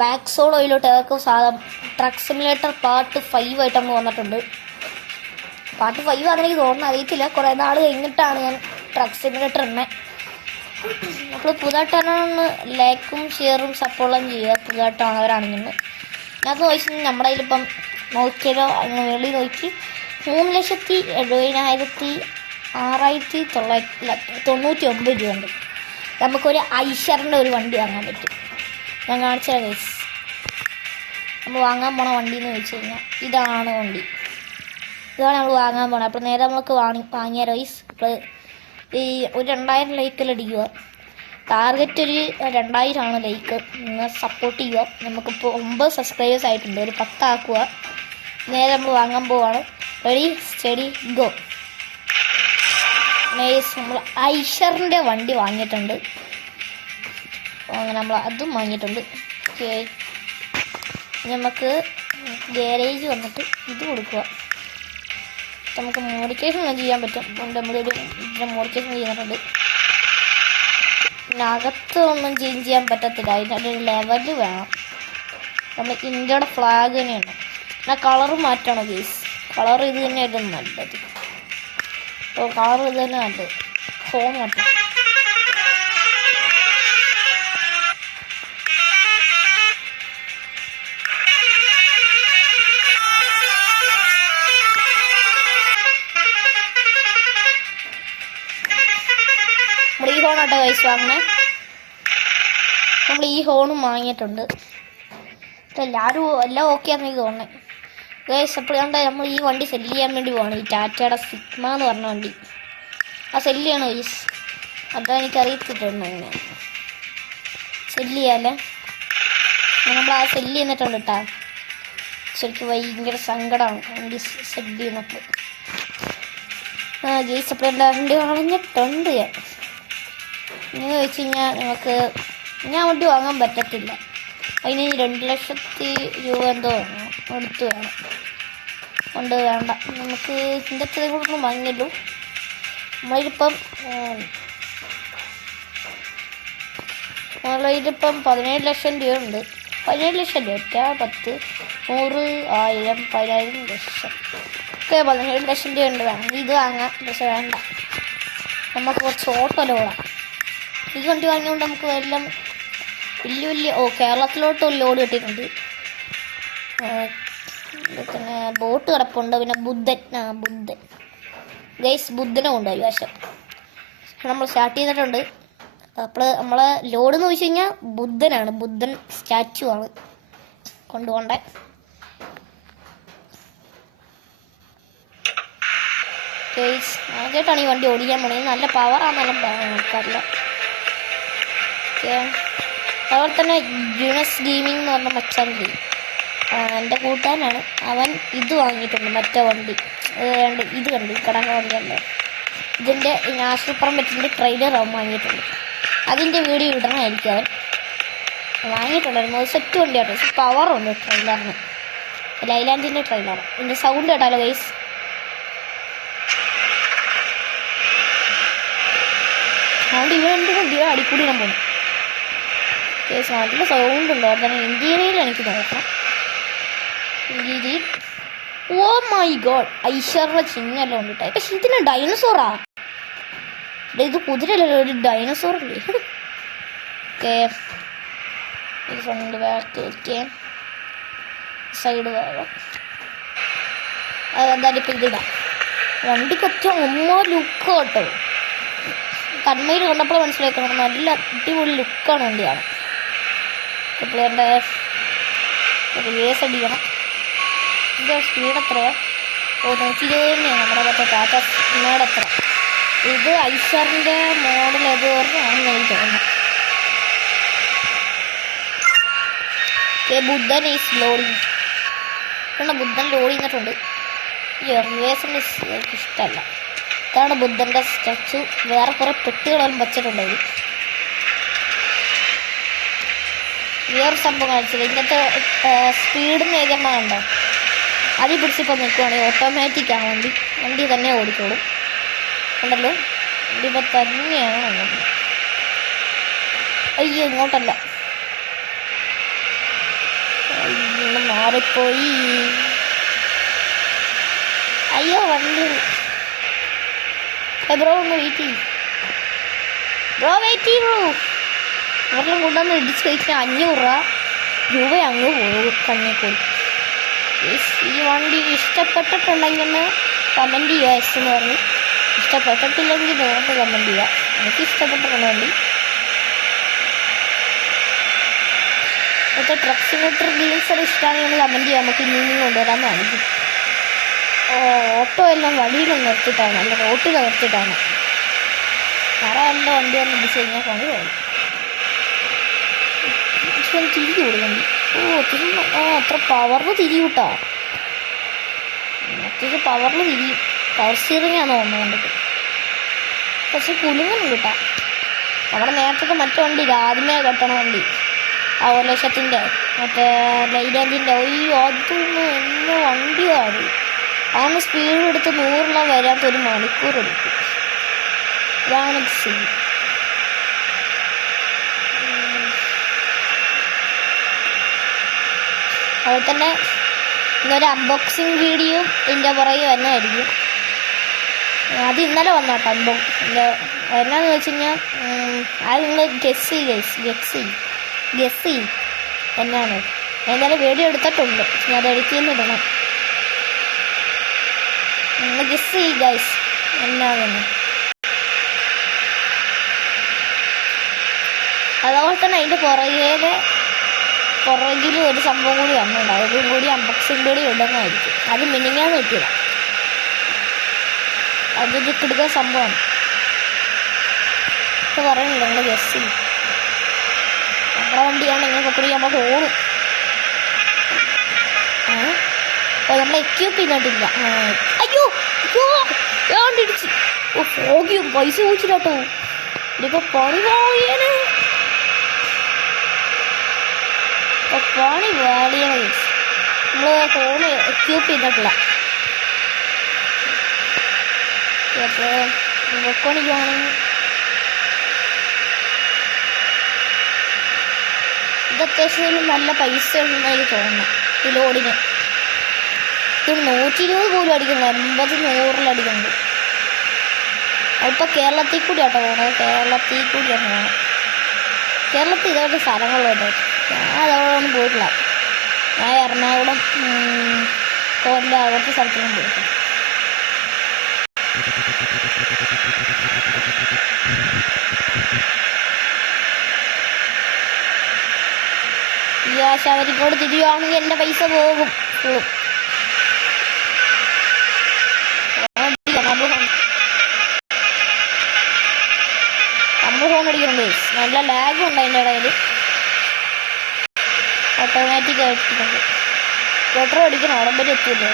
Back സോളോയിലോട്ട് ഏർക്കും സാധനം truck simulator part 5 ആയിട്ട് നമ്മൾ വന്നിട്ടുണ്ട്. പാർട്ട് 5 ആണെന്ന് എനിക്ക് തോന്നുന്നു, അറിയത്തില്ല. കുറേ നാൾ കഴിഞ്ഞിട്ടാണ് ഞാൻ ട്രക്ക് സിമുലേറ്റർ ഇടുന്നത്. അപ്പോൾ പുതുതായിട്ടാണ് ലൈക്കും ഷെയറും സപ്പോർട്ടും ചെയ്യുക, പുതുതായിട്ടാണവരാണെങ്കിൽ. ഞാൻ ചോദിച്ചിട്ടുണ്ടെങ്കിൽ നമ്മുടെ കയ്യിലിപ്പം നോക്കിയാലോ അങ്ങനെ വെളി നോക്കി 3,70,699 രൂപ ഉണ്ട്. നമുക്കൊരു ഐഷറിൻ്റെ ഒരു വണ്ടി വാങ്ങാൻ പറ്റും. ഞാൻ കാണിച്ചാൽ ഗൈസ്, നമ്മൾ വാങ്ങാൻ പോണ വണ്ടി എന്ന് ചോദിച്ചു കഴിഞ്ഞാൽ ഇതാണ് വണ്ടി. ഇതാണ് നമ്മൾ വാങ്ങാൻ പോണത്. അപ്പോൾ നേരെ നമുക്ക് വാങ്ങിയ ഗൈസ്. അപ്പോൾ ഈ ഒരു 2000 ലൈക്കെല്ലാം അടിക്കുക. ടാർഗറ്റ് ഒരു 2000 ആണ് ലൈക്ക്. നിങ്ങൾ സപ്പോർട്ട് ചെയ്യുക. നമുക്കിപ്പോൾ 9 സബ്സ്ക്രൈബേഴ്സ് ആയിട്ടുണ്ട്. ഒരു 10 ആക്കുക. നേരെ നമ്മൾ വാങ്ങാൻ പോവാണ്. Ready steady go. നൈസ്, നമ്മൾ ഐഷറിൻ്റെ വണ്ടി വാങ്ങിയിട്ടുണ്ട്. അങ്ങനെ നമ്മൾ അതും വാങ്ങിയിട്ടുണ്ട്. ഓക്കെ, നമുക്ക് ഗാരേജ് വന്നിട്ട് ഇത് കൊടുക്കുക. നമുക്ക് മോഡിഫിക്കേഷൻ ചെയ്യാൻ പറ്റും. നമ്മളൊരു മോഡിഫിക്കേഷൻ ചെയ്യുന്നുണ്ട്. പിന്നെ അകത്ത് ഒന്നും ചേഞ്ച് ചെയ്യാൻ പറ്റത്തില്ല. അതിൻ്റെ ഒരു ലെവല് വേണം. നമ്മൾ ഇന്ത്യയുടെ ഫ്ലാഗ് തന്നെയാണ്. എന്നാൽ കളറ് മാറ്റണം ഗേസ്. കളർ ഇത് തന്നെയായിരുന്നു നല്ലത്. അപ്പോൾ കളർ ഇത് തന്നെ നല്ലത്. ഫോൺ മാറ്റണം. നമ്മൾ ഈ ഹോണാട്ടോ കൈസ് വാങ്ങണേ. നമ്മൾ ഈ ഹോണും വാങ്ങിയിട്ടുണ്ട്. എല്ലാവരും എല്ലാം ഓക്കെ ആണെന്ന് എനിക്ക് തോന്നണേ ഗൈസ്. അപ്പോൾ നമ്മൾ ഈ വണ്ടി സെല്ല് ചെയ്യാൻ വേണ്ടി പോകണം. ഈ ടാറ്റയുടെ സിഗ്മ എന്ന് പറഞ്ഞ വണ്ടി ആ സെല്ല് ചെയ്യണം ഗൈസ്. അതാ എനിക്കറിയത്തിട്ടുണ്ട് അങ്ങനെ സെല്ല് ചെയ്യാല്ലേ. നമ്മൾ ആ സെല്ല് ചെയ്യുന്നിട്ടുണ്ട് കേട്ടാ. ശരിക്കും ഭയങ്കര സങ്കടമാണ് വണ്ടി സെല്ല് ചെയ്യുന്നപ്പോൾ. ഗൈസ് അപ്പോൾ എൻ്റെ വണ്ടി കളഞ്ഞിട്ടുണ്ട് ഞാൻ. എന്ന് വെച്ച് കഴിഞ്ഞാൽ ഞാൻ വണ്ടി വാങ്ങാൻ പറ്റത്തില്ല. അതിന് 2,00,000 രൂപ എന്തോ എടുത്ത് വേണം. കൊണ്ട് വേണ്ട, നമുക്ക് ഇതിൻ്റെ കൂടെ വാങ്ങിയല്ലോ. നമ്മളിതിപ്പം 17 ലക്ഷം രൂപ ഉണ്ട്. 17 ലക്ഷം രൂപ 10, 100, 1000, 10,000 ലക്ഷം ഒക്കെ 17 ലക്ഷം രൂപ ഉണ്ട്. വേണം ഇത് വാങ്ങാം. പക്ഷെ വേണ്ട, നമുക്ക് കുറച്ച് ഓട്ടോ ലോഡാണ്. ഈ വണ്ടി വാങ്ങിയതുകൊണ്ട് നമുക്ക് എല്ലാം വലിയ കേരളത്തിലോട്ട് ഒരു ലോഡ് കിട്ടിയിട്ടുണ്ട്. പിന്നെ ബോട്ട് കിടപ്പുണ്ട്. പിന്നെ ബുദ്ധൻ ഗൈസ്, ബുദ്ധനെ കൊണ്ടുപോയി വശം നമ്മൾ സ്റ്റാർട്ട് ചെയ്തിട്ടുണ്ട്. അപ്പോൾ നമ്മളെ ലോഡ് എന്ന് വെച്ച് കഴിഞ്ഞാൽ ബുദ്ധനാണ്. ബുദ്ധൻ സ്റ്റാച്ചു ആണ് കൊണ്ടുപോകേണ്ടത്. ഗൈസ് ആദ്യമായിട്ടാണ് ഈ വണ്ടി ഓടിക്കാൻ പോണത്. നല്ല പവറാണെന്നെല്ലാം നോക്കാറില്ല. അതുപോലെ തന്നെ യുനസ് ഗെയിമിംഗ് എന്ന് പറഞ്ഞ മച്ചാൻ്റെ എൻ്റെ കൂട്ടുകാരനാണ്. അവൻ ഇത് വാങ്ങിയിട്ടുണ്ട്, മറ്റേ വണ്ടി. ഇത് കണ്ട് കടക വണ്ടിയുണ്ട്. ഇതിൻ്റെ നാഷണൽ പെർമിറ്റിൻ്റെ ട്രെയിലർ അവൻ വാങ്ങിയിട്ടുണ്ട്. അതിൻ്റെ വീഡിയോ ഇടണമായിരിക്കും. അവൻ വാങ്ങിയിട്ടുണ്ടായിരുന്നു. അത് സെറ്റ് വണ്ടിയാണ്. പക്ഷെ പവറുണ്ട് ട്രെയിലറിന്. ലൈലാൻഡിൻ്റെ ട്രെയിലർ. ഇതിൻ്റെ സൗണ്ട് കേട്ടാലോ ഗൈസ്. അതുകൊണ്ട് ഇവരെന്ത് വണ്ടിയോ അടിക്കൂടി ഞാൻ പോകുന്നു. കേസ് നല്ല സൗണ്ട് ഉണ്ടോ തന്നെ. ഇന്ത്യയിൽ എനിക്ക് നോക്കണം. ഇന്ത്യയിൽ ഓ മൈ ഗോഡ്, ഐഷറിന്റെ ചിഹ്നെല്ലാം ഉണ്ടിട്ടായി. പക്ഷെ ഇതിന് ഡൈനസോറാ. ഇത് കുതിരല്ലോ, ഒരു ഡൈനസോർ അല്ലേ. Okay, front back. Okay, side ഭാഗം അതെന്തായാലും ഇപ്പം ഇതിടാം. വണ്ടിക്കൊറ്റ ലുക്ക് കേട്ടോ. കൺമയിൽ കണ്ടപ്പോൾ മനസ്സിലാക്കണം. നല്ല അടിപൊളി ലുക്കാണ് വണ്ടിയാണ്. അപ്പോൾ എൻ്റെ റിവേഴ്സ് അടിക്കണം. ഇതിൻ്റെ സ്പീഡ് എത്രയോ? 120 തന്നെയാണ് നമ്മുടെ മറ്റേ ടാറ്റ സിഗ്മയുടെ അത്ര. ഇത് ഐഷറിൻ്റെ മോഡൽ ഏത് പറഞ്ഞാണെന്ന് എനിക്ക് തോന്നുന്നു. ബുദ്ധൻ ഈസ് ലോഡിങ്. കാരണം ബുദ്ധൻ ലോഡ് ചെയ്തിട്ടുണ്ട്. ഈ റിവേഴ്സിൻ്റെ എനിക്ക് ഇഷ്ടമല്ല. ഇതാണ് ബുദ്ധൻ്റെ സ്റ്റാച്ചു. വേറെ കുറേ പെട്ടികളെല്ലാം വെച്ചിട്ടുണ്ടായി. വേറെ സംഭവം കാണിച്ചില്ല. ഇങ്ങനത്തെ സ്പീഡിന് ഏതെണ്ണം കണ്ടോ? അതിൽ പിടിച്ചിപ്പോൾ നിൽക്കുവാണെങ്കിൽ ഓട്ടോമാറ്റിക്കാണ് വണ്ടി തന്നെ ഓടിക്കോളും. ഉണ്ടല്ലോ, വണ്ടി ഇപ്പം തന്നെയാണ് വന്നത്. അയ്യോ, ഇങ്ങോട്ടല്ല. ഇന്ന് മാറിപ്പോയി. അയ്യോ വണ്ടി. ബ്രോ ഒന്ന് വെയിറ്റ് ചെയ്യും. ബ്രോ വെയിറ്റ് ചെയ്യൂ. അവരെല്ലാം കൊണ്ടുവന്ന് ഇടിച്ച് കഴിച്ചാൽ 500 രൂപ അങ്ങ് പോകും കണ്ണിക്കൂടി. ഈ വണ്ടി ഇഷ്ടപ്പെട്ടിട്ടുണ്ടെങ്കിൽ കമൻറ്റ് ചെയ്യുക. എസ് എന്ന് പറഞ്ഞ്. ഇഷ്ടപ്പെട്ടിട്ടില്ലെങ്കിൽ നേരത്തെ കമൻറ്റ് ചെയ്യുക. എനിക്ക് ഇഷ്ടപ്പെട്ടിട്ടുണ്ട് വണ്ടി. മറ്റേ ട്രക്ക് സിമിറ്റർ ഗെയിംസ് ഇഷ്ടമാണെങ്കിൽ കമൻറ്റ് ചെയ്യാം. നമുക്ക് ഇനി കൊണ്ടുവരാമെന്നായിരിക്കും. ഓട്ടോ എല്ലാം വഴിയിലൊന്നും നിർത്തിയിട്ടാണ്, അല്ല റോട്ടിൽ നിർത്തിയിട്ടാണ്. വേറെ എൻ്റെ വണ്ടി ഒന്ന് ഇടിച്ച് കഴിഞ്ഞാൽ പണി പോകും. തിരിഞ്ഞു കൊടുക്കണ്ടി. അത്ര പവറിൽ തിരിയൂട്ടാ. അത്യാവശ്യം പവറിൽ തിരിയും. പവർ സ്റ്റിയറിംഗ് ആണോ ഒന്ന് കണ്ടിട്ട്. പക്ഷെ കുലുങ്ങുന്നു കേട്ടാ. നമ്മുടെ നേരത്തെ മറ്റേ വണ്ടി ആദ്യമേ കെട്ടണ വണ്ടി, ആ 1 ലക്ഷത്തിൻ്റെ മറ്റേ ലൈലാൻഡിൻ്റെ. അയ്യോ അതൊന്നും എന്നെ വണ്ടിയാണ്. അതൊന്ന് സ്പീഡ് എടുത്ത് 100 വരാത്തൊരു മണിക്കൂർ എടുക്കും. ഇതാണ് സീൻ. അതുപോലെ തന്നെ ഇന്നൊരു അൺബോക്സിങ് വീഡിയോ ഇതിൻ്റെ പുറകെ വന്നതായിരിക്കും. അത് ഇന്നലെ വന്നോട്ടോ അൺബോക്സിൻ്റെ. എന്നാന്ന് വെച്ച് കഴിഞ്ഞാൽ അത് നിങ്ങൾ ഗസ് ചെയ്യും എന്നാണ്. എന്നാലും വീഡിയോ എടുത്തിട്ടുണ്ട്. ഞാൻ അത് എഡിറ്റ് ചെയ്യുന്നിടണം. നിങ്ങൾ ഗസ് ചെയ്യും ഗൈസ് എന്നാണെന്ന്. അതുപോലെ തന്നെ അതിൻ്റെ പുറകിൽ ഒരു സംഭവം കൂടി വന്നിട്ടുണ്ട്. അതും കൂടി അൺബോക്സിംഗ് കൂടി ഉണ്ടെന്നായിരിക്കും. അത് മിനിങ്ങാന്ന് കിട്ടിയതാണ്. അതൊരു കിടക്കുന്ന സംഭവമാണ്. ഇത് പറയുന്നില്ല നിങ്ങൾ ഗസ് ചെയ്യും. നമ്മുടെ വണ്ടിയാണ് ഇങ്ങനെ കൂടി നമ്മൾ ഓടും. അപ്പോൾ നമ്മളെ എക്യൂപ്പ് ചെയ്തിട്ടില്ല. അയ്യോ ഇടിച്ച്. ഫോഗിയും പൈസ ചോദിച്ചിട്ടോ. ഇതിപ്പോൾ പണി പോയേനെ. പണി വാടിയാണ്. നമ്മൾ ഫോണ് എക്യൂപ്പ് ചെയ്തിട്ടില്ല. അപ്പോൾ വെക്കോണിക്കാണ്. ഇത് അത്യാവശ്യം നല്ല പൈസ ഉണ്ടെന്ന് എനിക്ക് തോന്നുന്നു ഈ ലോഡിന്. ഇത് 120 പോലും അടിക്കുന്നു. 80, 100 അടിക്കുന്നുണ്ട്. അതിപ്പോൾ കേരളത്തിൽ കൂടിയാട്ടോ പോകണത്. കേരളത്തിൽ കൂടിയാണ് പോകണം. കേരളത്തിൽ ഇതോട്ട് സ്ഥലങ്ങളുണ്ട്. ഞാൻ അതോടൊന്നും പോയിട്ടില്ല. ഞാൻ എറണാകുളം കോലിൻ്റെ അകത്തെ സ്ഥലത്തൊന്നും പോയിട്ടില്ല. ഈ ആശാവരിക്കോട് തിരിയുവാണെങ്കിൽ എൻ്റെ പൈസ പോകും. നമ്മൾ ഫോൺ അടിക്കുന്നുണ്ട്. നല്ല ലാഗും ഉണ്ട് അതിൻ്റെ ഇടയിൽ. ഓട്ടോമാറ്റിക് ആയിട്ടുണ്ട്. പെട്രോൾ അടിക്കണം. അവിടെ വരെ എത്തിയില്ലേ.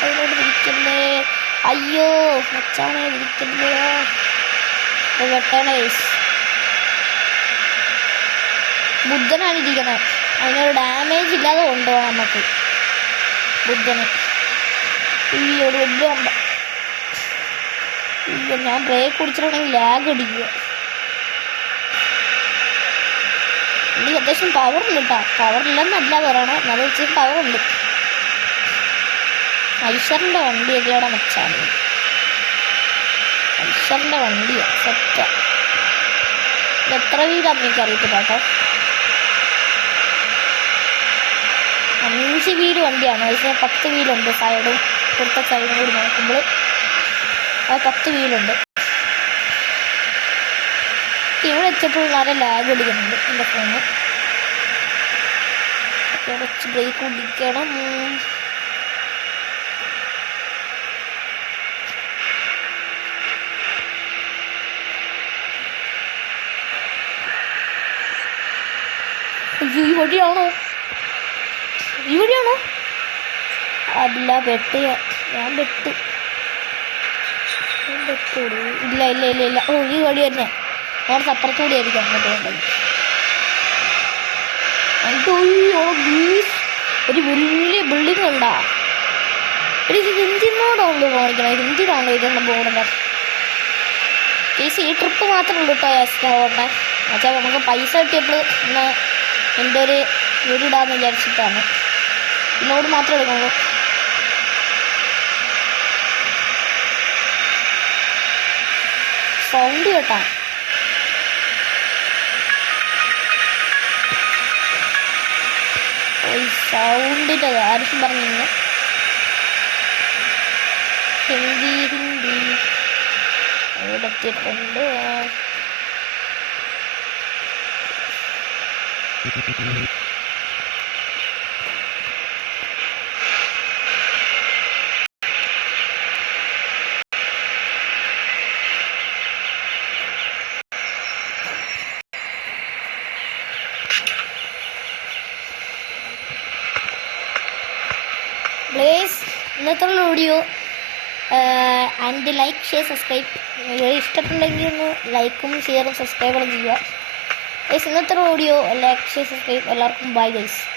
സൈഡിലോട്ട് വിരിക്കല്ലേ. അയ്യോ മച്ചാനെ വിരിക്കല്ലേ. വെട്ടണേ. ബുദ്ധനാണ് ഇരിക്കുന്നത്. അതിനൊരു ഡാമേജ് ഇല്ലാതെ കൊണ്ടുപോകാം നമുക്ക് ബുദ്ധന്. ഒരു വലിയ കൊണ്ട. ഞാൻ ബ്രേക്ക് കുടിച്ചിട്ടുണ്ടെങ്കിൽ ലാഗ് അടിക്കുക. എനിക്ക് അത്യാവശ്യം പവറുണ്ട് കേട്ടോ. പവറില്ലെന്നല്ല പറയണേ, നല്ല വെച്ചിട്ട് പവറുണ്ട്. ഐശ്വറിൻ്റെ വണ്ടിയൊക്കെ അവിടെ വെച്ചാണ്. ഐശ്വറിൻ്റെ വണ്ടിയാണ് സെറ്റാ. ഇത് എത്ര വീലാന്ന് എനിക്കറിയത്തില്ല കേട്ടോ. 5 വീല് വണ്ടിയാണ്. പക്ഷേ 10 വീലുണ്ട്. സൈഡും ഇപ്പുറത്തെ സൈഡും കൂടി നോക്കുമ്പോൾ അത് 10 വീലുണ്ട്. ഇവിടെ എത്തിയപ്പോൾ വളരെ ലാഗ് അടിക്കുന്നുണ്ട് എൻ്റെ ഫോണ്. കുറച്ച് ബ്രേക്ക് കുടിക്കണം. ഈ വഴിയാണോ? അല്ല പെട്ട്. ഞാൻ പെട്ടു. ഇല്ല. ഓ ഈ വഴി തന്നെ. കുറച്ച് അപ്പുറത്തുകൂടി ആയിരിക്കും അങ്ങോട്ട് വേണ്ടത്. ഒരു വലിയ ബിൽഡിംഗ് ഉണ്ടാ. ഹിന്ദി മോഡുണ്ട് കാണിക്കണം. ഹിന്ദിയിലാണോ ഇതെണ്ണം ബോർഡിൻ്റെ. ഈ ട്രിപ്പ് മാത്രമേ ഉള്ളൂ കേട്ടോ. ഓട്ടെ എന്നുവെച്ചാൽ നമുക്ക് പൈസ കിട്ടിയപ്പോൾ ഇന്ന് എൻ്റെ ഒരു വീഡിയോ ഇടാമെന്ന് വിചാരിച്ചിട്ടാണ്. ഇതിനോട് മാത്രമേ എടുക്കുള്ളൂ. സൗണ്ട് കേട്ടാ സൗണ്ടിൻ്റെ ആരും പറഞ്ഞു. ഹിന്ദി ഇവിടെ എത്തിയിട്ടുണ്ട്. പ്ലീസ് ഇന്നത്തെ video and like share subscribe ഇഷ്ടപ്പെട്ടുണ്ടെങ്കിൽ ഒന്ന് ലൈക്കും ഷെയറും സബ്സ്ക്രൈബും ചെയ്യുക. ഇന്നത്തെ വീഡിയോ ലൈക്ക് ഷെയർ സബ്സ്ക്രൈബ്. എല്ലാവർക്കും ബൈ ഗൈസ്.